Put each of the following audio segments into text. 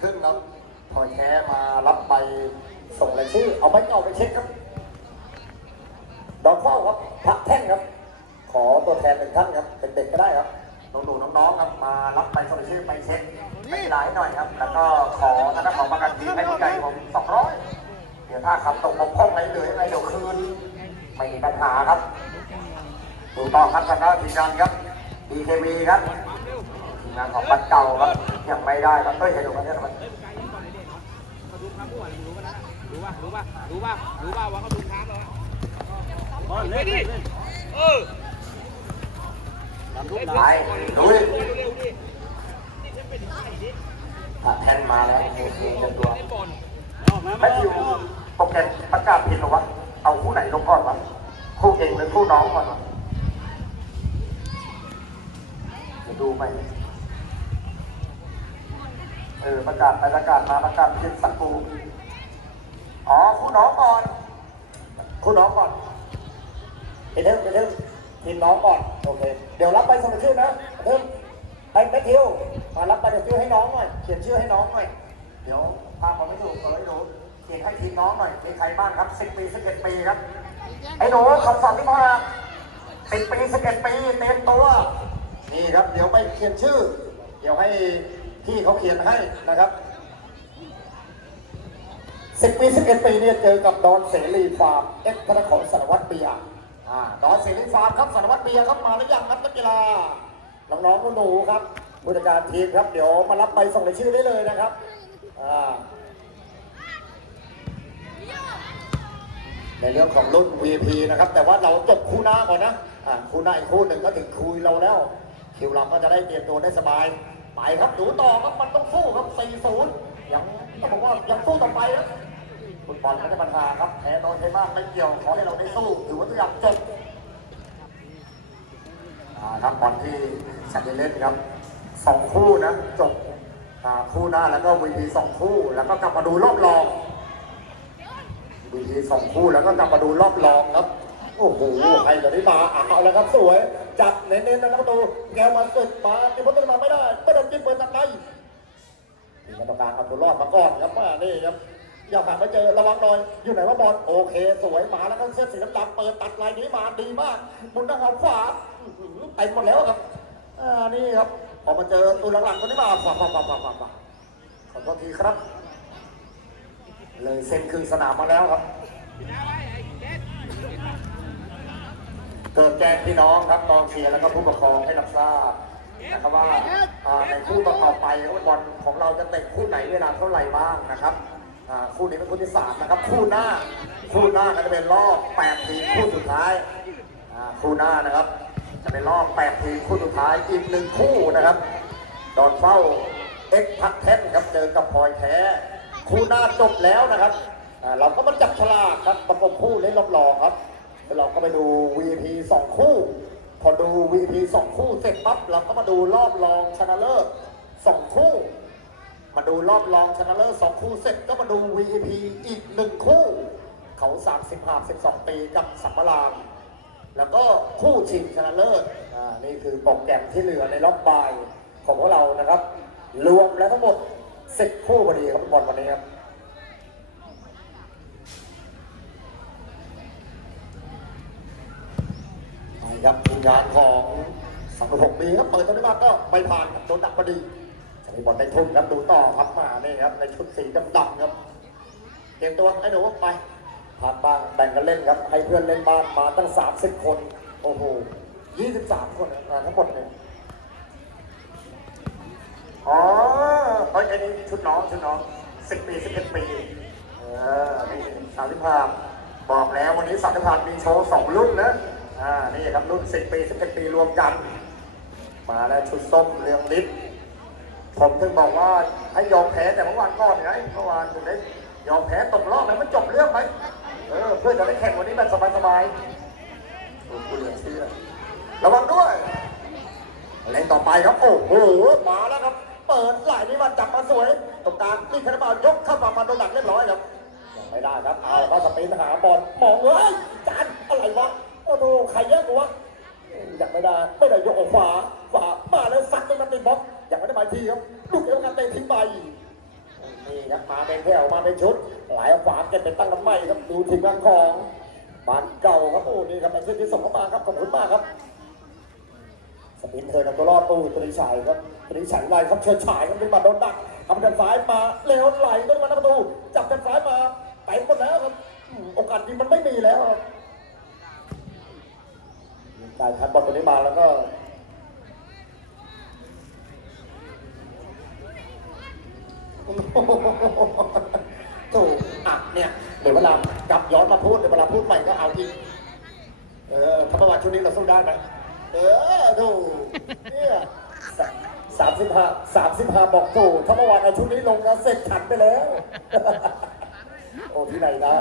ครึ่งครับพอแท้มารับใบส่งรายชื่อ เอาใบเก่าไปเช็คครับ ดอกฟ้าครับพระแท่งครับ ขอตัวแทนหนึ่งท่านครับเป็นเด็กก็ได้ครับน้องๆน้องๆครับมารับใบส่งรายชื่อไปเช็คไม่หลายหน่อยครับ แล้วก็ขอทางด้านของประกันทีให้ผู้ใหญ่ผมสองร้อยเดี๋ยวถ้าขับตกบกพร่องอะไรเลือะไรเดี๋ยวคืน ไม่มีปัญหาครับถูกต้องครับทางด้านทีมงานครับ BKB ครับทีมงานของบัตรเก่าครับ ยังไม่ได้ครับเฮ้ยเห็นดูกันเนี่ยมันเขาดูครับผู้อะรู้ป่ะนะรู้ป่ะรู้ป่ะรู้ป่ะรู้ป่ะว่าเขาดูครับเราเฮ้ยดิเออไปดูดิเร็วดิแทนมาแล้วโอเคเต็มตัวเล่นบอลแมทธิวโปรแกรมประกาศผิดหรอวะ เอาคู่ไหนลงก่อนวะ คู่เองหรือคู่น้องก่อนวะเดี๋ยวดูไหม ออประกาศไปประกาศมาประกาศผิดสักกูอ๋อคู่น้องก่อนคู่น้องก่อนเห็นเด้อเห็นเด้อทีมน้องก่อนโอเคเดี๋ยวรับไปสมัครชื่อนะเพิ่มไปแมทธิวมารับไปเดี๋ยวชื่อให้น้องหน่อยเขียนชื่อให้น้องหน่อยเดี๋ยวภาผมไม่ถูกก็เลยดูเขียนให้ทีมน้องหน่อยมีใครบ้างครับสิบปีสิบเอ็ดปีครับไอ้หนูคำสั่งที่มาสิบปีสิบเอ็ดปีเต็มตัวนี่ครับเดี๋ยวไปเขียนชื่อ เดี๋ยวให้ พี่เขาเขียนให้นะครับสิบปีสิบเอ็ดปีเนี่ยเจอกับดอนเสรีฟาร์มเอ็กซ์ธนของสารวัตรเบียร์อ่าดอนเสรีฟาร์มครับสารวัตรเบียร์ครับมาหรือยังครับนักกีฬาน้องๆหนูๆครับผู้จัดการทีมครับเดี๋ยวมารับใบส่งรายชื่อได้เลยนะครับอ่าในเรื่องของรุ่น VP นะครับ แต่ว่าเราจบคู่หน้าก่อนนะอ่าคู่หน้าอีกคู่หนึ่งก็ถึงคุยเราแล้ว คิวเราก็จะได้เตรียมตัวได้สบาย ไปครับดูต่อครับมันต้องสู้ครับ 4-0 ยังต้องบอกว่ายังสู้ต่อไปนะฟุตบอลไม่ใช่ปัญหาครับแพ้น้อยแพ้มากไม่เกี่ยวขอให้เราได้สู้ถือว่าทุกอย่างจบครับบอลที่สัญญาเล่นครับสองคู่นะจบคู่หน้าแล้วก็ VP สองคู่ แล้วก็กลับมาดูรอบรองวีทีสองคู่แล้วก็กลับมาดูรอบรองครับโอ้โหใครจะได้มาเอาแล้วครับสวย จับเน้นๆนะครับประตูแกวมาสุดมาที่พ้นต้นมาไม่ได้ไม่โดนจิ้มเปิดตัดในทีมกรรมการเอาตัวรอดมาก่อนครับมานี่ครับอย่าหาไม่เจอระวังหน่อย อยู่ไหนว่าบอลโอเค สวยมาแล้วก็เสื้อสีดำๆเปิดตัดลายนี้มาดีมากบุญทางขวาอื้อหือเต็มหมดแล้วครับอ่านี่ครับพอมาเจอตัวหลังๆคนนี้มาขวาขวาขวาขวาขวาขวาขอโทษทีครับ เลยเส้นครึ่งสนามมาแล้วครับ กิดแจ้งพี่น้องครับกองเชียร์แล้วก็ผู้ปกครองให้รับทราบนะครับว่าในคู่ต่อไปบอลของเราจะเตะคู่ไหนเวลาเท่าไหร่บ้างนะครับคู่นี้เป็นคู่ที่สามนะครับ คู่หน้า คู่หน้าก็จะเป็นรอบแปดทีมคู่สุดท้ายคู่หน้านะครับ จะเป็นรอบแปดทีมคู่สุดท้ายอีกหนึ่งคู่นะครับดอนเฝ้าเอ็กพักเทนครับเจอกับพลอยแท้คู่หน้าจบแล้วนะครับเราก็มาจับฉลากครับประกบคู่เล่นรอบรองครับ เราก็ไปดู VP สองคู่ พอดู VP สองคู่เสร็จปั๊บเราก็มาดูรอบรองชนะเลิศสองคู่ มาดูรอบรองชนะเลิศสองคู่เสร็จก็มาดู VP อีกหนึ่งคู่ เขา30 52ปีกับสัมมรามแล้วก็คู่ชิงชนะเลิศอ่านี่คือโปรแกรมที่เหลือในรอบบ่ายของพวกเรานะครับ รวมแล้วทั้งหมด10คู่พอดีครับบอลวันนี้ครับ ครับทีมงานของสังคมปีครับเปิดตัวนี้มาก็ไม่ผ่านครับโดนดักพอดีจะมีบอลในทุ่มครับดูต่อครับมาเนี่ยครับในชุดสีดำๆครับเตรียมตัวไอ้หนูไปพักบ้างแบ่งกันเล่นครับให้เพื่อนเล่นบ้างมาตั้ง 30 คน โอ้โห 23 คนนะทั้งหมดเลยอ๋อเฮ้ยไอ้นี่ชุดน้องชุดน้อง10ปี11ปีเออนี่สามสิบห้าบอกแล้ววันนี้สามสิบห้ามีโชว์สองรุ่นนะ อ่านี่ครับรุ่น 10 ปี 11 ปีรวมกัน มาแล้วชุดส้มเรืองฤทธิ์ผมถึงบอกว่าให้ยอมแพ้แต่เมื่อวานก่อนไงเมื่อวานถึงได้ยอมแพ้ตกรอบแล้วมันจบเรื่องไหมเออเพื่อจะได้แข่งวันนี้แบบสบายๆโอ้โหเหลือเชื่อระวังด้วยเล่นต่อไปครับโอ้โหมาแล้วครับ เปิดไหลนี้มาจับมาสวยตรงกลางนี่คาราบาลยกเข้ามามาโดนหลักเรียบร้อยครับไม่ได้ครับเอาก็สปีนหาบอลมองเฮ้ยจานอะไรวะ โอ้โหใครแย่งกูวะอยากไม่ได้ไม่ได้ยกออกขวาขวาทีครับลูกเอวกันเตะทิ้งไปนี่ครับมาเป็นแถวมาเป็นชุด หลายฝาเก็บเป็นตั้งลำไม้ครับดูทีมงานของบานเก่าครับโอ้นี่ครับเป็นชุดที่ส่งเข้ามาครับขอบคุณมากครับสปินเธอนำตัวรอดตู้ตรีชัยครับตรีชัยไล่ครับเชิญฉายครับเป็นบัตรโดนดักทำกันซ้ายมาเร็วไหลก็มาหน้าประตูจับกันซ้ายมาไปหมดแล้วครับโอกาสยิงมันไม่มีแล้วครับ ยิงการคัดบอลตัวนี้มาแล้วก็ถูกอะเนี่ย เดี๋ยวเวลากลับย้อนมาพูดเดี๋ยวเวลาพูดใหม่ก็เอาอีก เออถ้าประวัติชุดนี้เราสู้ได้ไหมเออดูกเนี่ยสามสิบห้าสามสิบห้าบอกถูกถ้าเมื่อวานเอาชุดนี้ลงนะเสร็จฉันไปแล้ว โอ้ที่ไหนนะ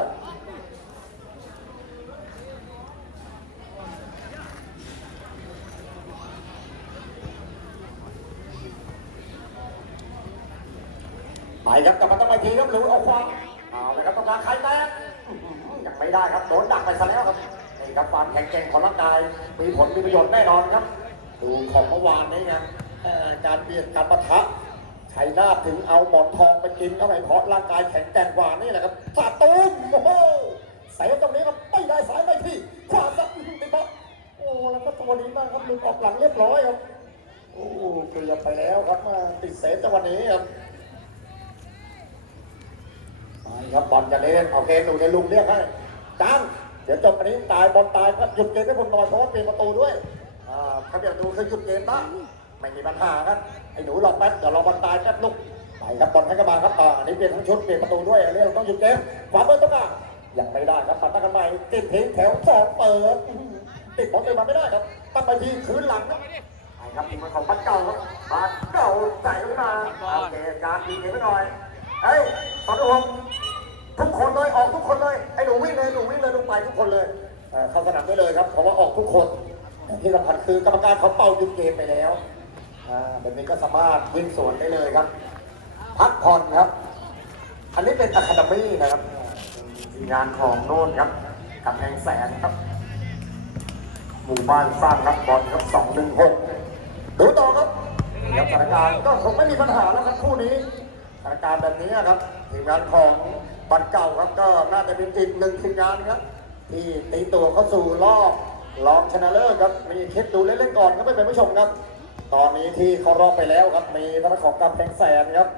ไปครับกลับมาต้องไปทีครับหรือเอาควาเอาเลยครับต้องการใครแต้มอื้อหือยังไม่ได้ครับโดนดักไปซะแล้วครับนี่ครับความแข็งแกร่งของร่างกายมีผลมีประโยชน์แน่นอนครับ ดูของเมื่อวานนี้ไงเอ่อการเบียดการปะทะไชัยนาถึงเอาหมอนทองไปกินเข้าไปเพราะร่างกายแข็งแกร่งกว่านี่แหละครับสาดตูมโอ้โหใส่ตรงนี้ครับไม่ได้สายไม่ที่ขวาสักติดบล็อกโอ้แล้วก็ตัวนี้มากครับหลุดออกหลังเรียบร้อยครับโอ้เกือบไปแล้วครับมาติดเซฟจังหวะนี้ครับ ครับบอลจะเล่นโอเคหนูจะลุงเรียกให้จ้างเดี๋ยวจบอันนี้ตายบอลตายครับหยุดเกมให้ผมหน่อยเพราะว่าเปลี่ยนประตูด้วยอ่าถ้าเปลี่ยนประตูคือหยุดเกมนะไม่มีปัญหาครับไอ้หนูรอแป๊บเดี๋ยวรอบอลตายแป๊บลุกไปครับบอลให้กระบาครับอ่าอันนี้เปลี่ยนทั้งชุดเปลี่ยนประตูด้วยอันนี้เราต้องหยุดเกมขวาเบอร์ต้องการยังไม่ได้ครับปัดตั้งกันใหม่ติดเพลงแถวสองเปิดติดบอลเลยมาไม่ได้ครับตั้งไปทีคืนหลังครับไปครับทีมของบ้านเก่าครับบ้านเก่าใส่ขึ้นมาโอเคการดีเกมไปหน่อยเฮ้ยสอนผมทุกคน เลยออกทุกคนเลยไอ้หนูวิ่งเลยหนูวิ่งเลยลงไปทุกคนเลยเอ่อเข้าสนามได้เลยครับเพราะว่าออกทุกคนที่สำคัญคือกรรมการเขาเป่าหยุดเกมไปแล้วอ่าแบบนี้ก็สามารถวิ่งสวนได้เลยครับ พักผ่อนครับ อันนี้เป็นอะคาเดมี่นะครับอ่านทีมงานของโน่นครับกำแพงแสนครับ หมู่บ้านสร้างรับบอลครับ216ดูต่อครับครับสถานการณ์ก็คงไม่มีปัญหาแล้วครับคู่นี้สถานการณ์แบบนี้ครับทีมงานของ บันเก่าครับก็น่าจะเป็นอีกหนึ่งทีมงานครับ ที่ตีตัวเข้าสู่รอบรองชนะเลิศครับมีเคสดูเล่นๆก่อนครับไม่เป็นผู้ชมครับ ตอนนี้ที่เขารอบไปแล้วครับมีทางด้านของกำแพงแสนครับ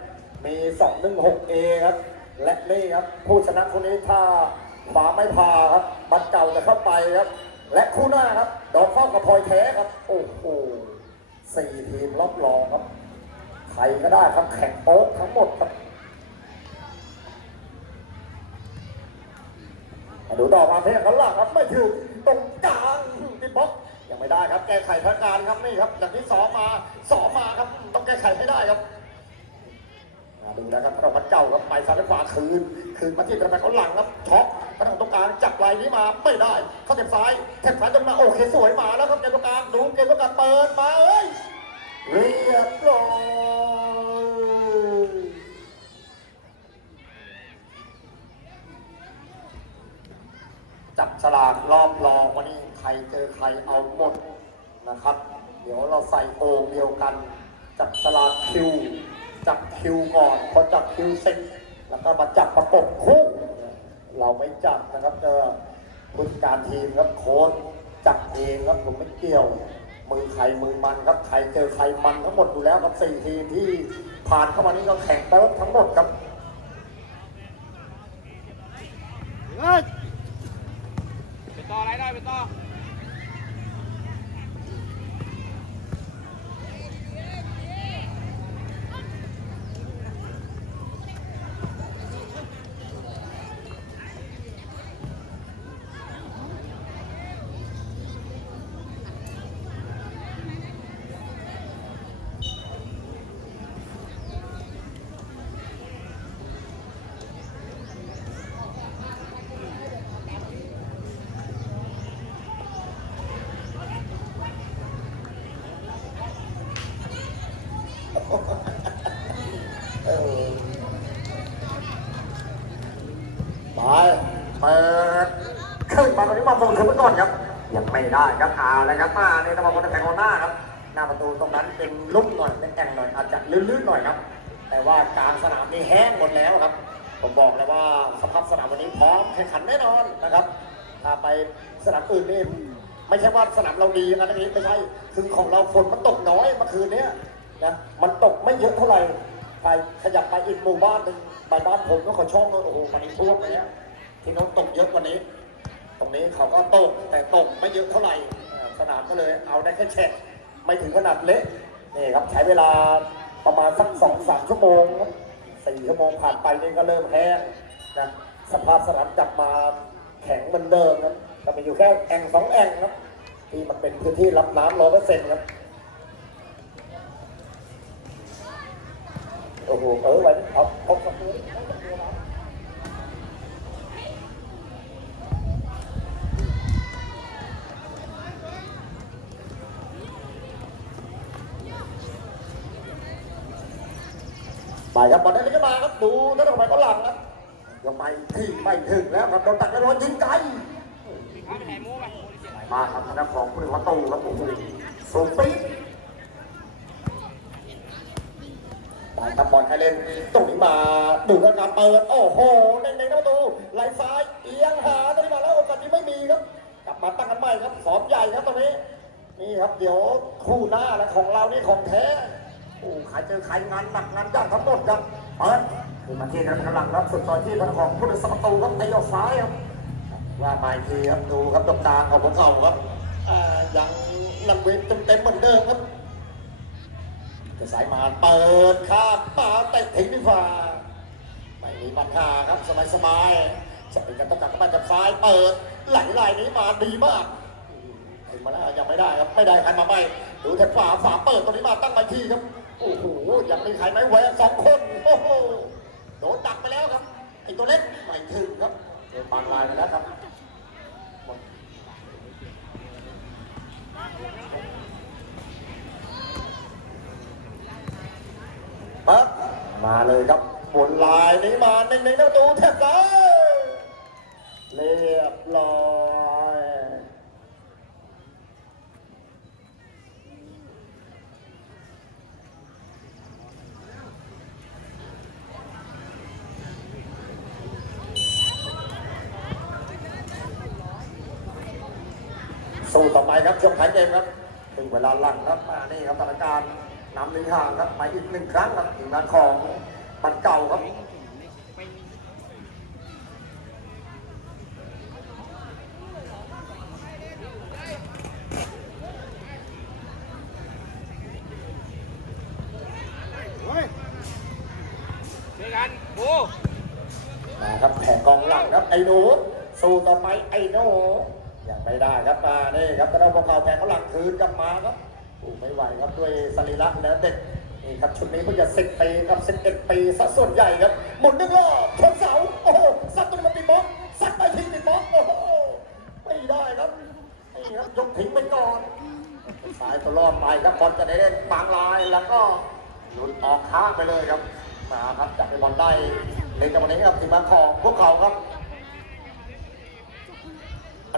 มี 216A ครับและนี่ครับผู้ชนะคนนี้ถ้าฟ้าไม่พาครับบันเก่าจะเข้าไปครับ และคู่หน้าครับดอกฟ้ากับพลอยแท้ครับโอ้โหสี่ทีมรอบรองครับใครก็ได้ครับแข่งโป๊กทั้งหมดครับ มาดูต่อมาเพียงกันล่างครับไม่ถึงตรงกลางติดบล็อกยังไม่ได้ครับ แก้ไขสถานการครับนี่ครับอย่างที่สองมาสองมาครับต้องแก้ไขให้ได้ครับมาดูนะครับเราพัดเก่าครับไปซ้ายขวาคืน คืนมาที่กระแพงเขาหลังครับช็อกกระทางตรงกลางจับไหลนี้มาไม่ได้ เขาเต็มซ้ายแทงซ้ายจนมาโอเคสวยมาแล้วครับเกมตรงกลางดูเกมตรงกลางเปิดมาเอ้ยเรียบร้อยจับฉลากรอบรองวันนี้ใครเจอใครเอาหมดนะครับ เดี๋ยวเราใส่โอ่งเดียวกัน จับฉลากคิว จับคิวก่อนพอจับคิวเสร็จแล้วก็มาจับประกบคู่เราไม่จับนะครับเจอผู้การทีมครับโค้ชจับเองครับผมไม่เกี่ยว มือใครมือมันครับใครเจอใครมันทั้งหมดอยู่แล้วครับสี่ทีมที่ผ่านเข้ามานี่ก็แข่งโป๊กทั้งหมดครับ ไปต่ออะไรได้ไปต่อ เออไปเปิด ขึ้นมาตรงนี้มาบงขึ้นไปก่อนครับยังไม่ได้ครับอาเลยครับมาในตะวันตกแต่งหน้าครับหน้าประตูตรงนั้นเป็นลุ่มหน่อยเป็นแอ่งหน่อยอาจจะลื่นๆหน่อยครับ แต่ว่ากลางสนามนี่แห้งหมดแล้วครับ ผมบอกเลยว่าสภาพสนามวันนี้พร้อมแข่งขันแน่นอนนะครับถ้าไปสนามอื่นนี่ไม่ใช่ว่าสนามเราดีนะนี้ไม่ใช่คือของเราฝนมันตกน้อยเมื่อคืนนี้นะมันตกไม่เยอะเท่าไหร่ไปขยับไปอีกหมู่บ้านหนึ่งไปบ้านผมก็ขอช่องโอ้โหมันท่วมไปแล้วที่น้องตกเยอะกว่านี้ รงนี้เขาก็ตกแต่ตกไม่เยอะเท่าไหร่สนามก็เลยเอาได้แค่เช็ดไม่ถึงขนาดเละนี่ครับใช้เวลาประมาณสักสองสามชั่วโมงสี่ชั่วโมงผ่านไปนี่ก็เริ่มแห้งนะสภาพสนามกลับมาแข็งเหมือนเดิมครับก็มีอยู่แค่แอ่งสองแอ่งครับที่มันเป็นพื้นที่รับน้ำร้อยเปอร์เซ็นต์ครับโอ้โหเออไว้เอาเอากับมือเอากับมือมา ไปครับบอลได้เลยก็มาครับดูนั่นออกไปก็หลังครับยังไปที่ไม่ถึงแล้วครับโดนตัดกระโดดยิงไกลขาไปไหนมูไปมาครับทางด้านของผู้เล่นประตูครับโอ้โหสูงปี๊ดไปครับบอลให้เล่นตรงนี้มาดูแล้วการเปิดโอ้โหในในประตูไหลซ้ายเอียงหาตรงนี้มาแล้วโอกาสนี้ไม่มีครับกลับมาตั้งกันใหม่ครับสอบใหญ่ครับตรงนี้นี่ครับเดี๋ยวคู่หน้าและของเรานี่ของแท้ โอ้ใครเจอใครงานหนักงานยากทั้งหมดครับเปิดคือมาที่นั้นกำลังรับสุดซอที่ทางของผู้เล่นสประตูครับในออกซ้ายครับว่าหมายทีครับดูครับตรงกลางของพวกเขาครับอ่ายังนันเวทเต็มๆเหมือนเดิมครับจะสายมาเปิดข้ามมาเตะทิ้งดีกว่าไม่มีปัญหาครับสบายๆจะเป็นการต้องการเข้ามาจากซ้ายเปิดไหลลายนี้มาดีมากถึงมาแล้วยังไม่ได้ครับไม่ได้ใครมาไม่ดูแถบฝาฝาเปิดตรงนี้มาตั้งไปที่ครับ โอ้โหยังมีใครไหมแหวกสองคนโอ้โหโดนดักไปแล้วครับไอ้ตัวเล็กไม่ถึงครับเดินบางลายไปแล้วครับปั๊บมาเลยครับบนลายนี้มาหนึ่งในประตูแทบเลยเรียบร้อยสู้ต่อไป ครับช่วงท้ายเกมครับถึงเวลาหลังครับมานี่ครับสถานการณ์นำหนึ่งห่างครับไปอีกหนึ่งครั้งครับถึงงานของบันเก่าครับช่วยกันโอ้มาครับแข่งกองหลังครับไอ้หนูสู้ต่อไปไอ้หนู ไม่ได้ครับมานี่ครับตอนนี้พวกเขาแข่งกองหลังคืนกลับมาครับอ้ไม่ไหวครับด้วยสรีระและเด็กนี่ครับชุดนี้เพิ่งจะสิบปีกับสิบเอ็ดปีซะส่วนใหญ่ครับ หมุนหนึ่งรอบชนเสาโอ้โหซัดตัวนี้มาติดบล็อกซัดไปทีติดบล็อกโอ้โหไม่ได้ครับนี่ครับยกทิ้งไปก่อนสายตัวรอดไปครับบอลจะได้เล่นบางลายแล้วก็หลุดออกข้างไปเลยครับมาครับจับไปบอลได้ในจังหวะนี้ครับทีมงานของพวกเขาครับ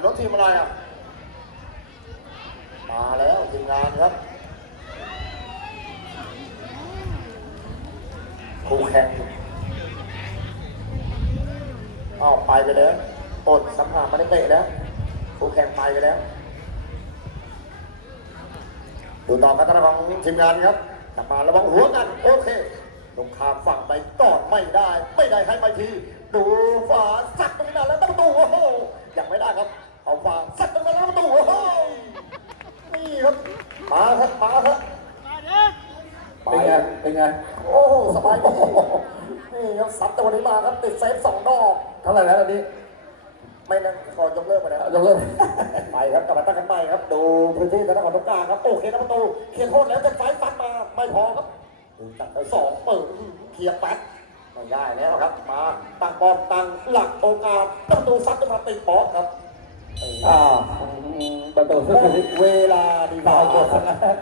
นนทีมอะไรอะ มาแล้วทีมงานครับคู่แข่งอ้าวไปไปแล้วอดสัมผัสมาได้เตะแล้วคู่แข่งไปไปแล้ว ดูต่อกันนะของทีมงานครับกลับมาระวังหัวกัน โอเคตรงขามฝั่งไปก่อไม่ได้ ไม่ได้ให้ไปที ดูฝาสักตรงนั้นแล้วต้องตูโอ้โหยังไม่ได้ครับ เอาฝาสักตรงนั้นแล้วประตูโอ้โหนี่ครับ มาครับมาครับไปเป็นไง เป็นไง โอ้โหสบายดีนี่ครับซัดตัวนี้มาครับติดเซฟสองดอกเท่าไหร่แล้วตอนนี้ ไม่นั่นขอยกเลิกไปแล้วยกเลิกไปครับกลับมาตั้งกันใหม่ครับ ดูพื้นที่ทางด้านของตรงกลางครับ โอเคนะประตูเคลียร์โทษแล้วจะไฟฟันมา ไม่พอครับดูจัดไปสองเปิดเคลียร์แป๊ดไม่ได้แล้วครับ มาตั้งบอลตั้งหลักโอกาสประตูซัดจะมาติดบอสครับอ่าประ ตูหสุดมดเวลาดีดากดคนะรับ